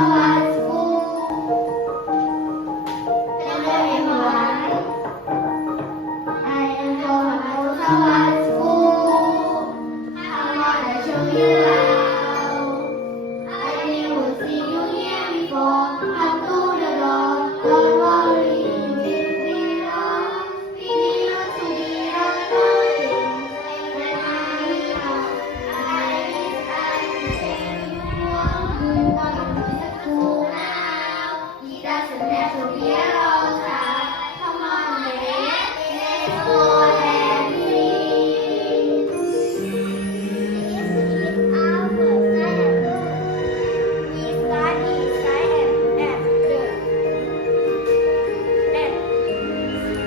Salawat.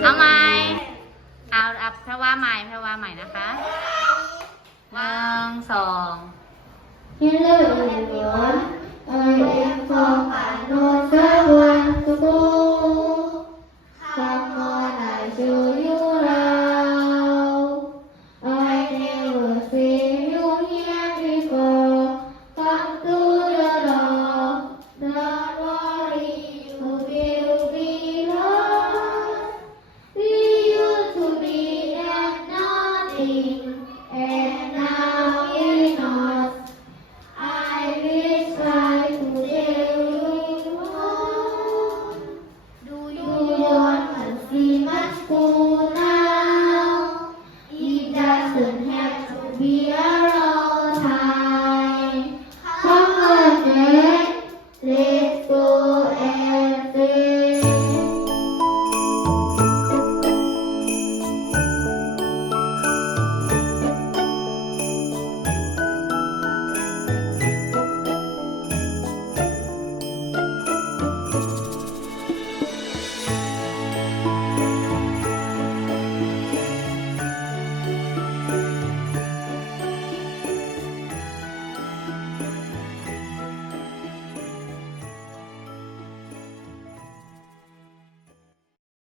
เอาใหม่เอาเอาแพรว่าใหม่แพรว่าใหม่นะคะหนึ่งสอง Hello everyone,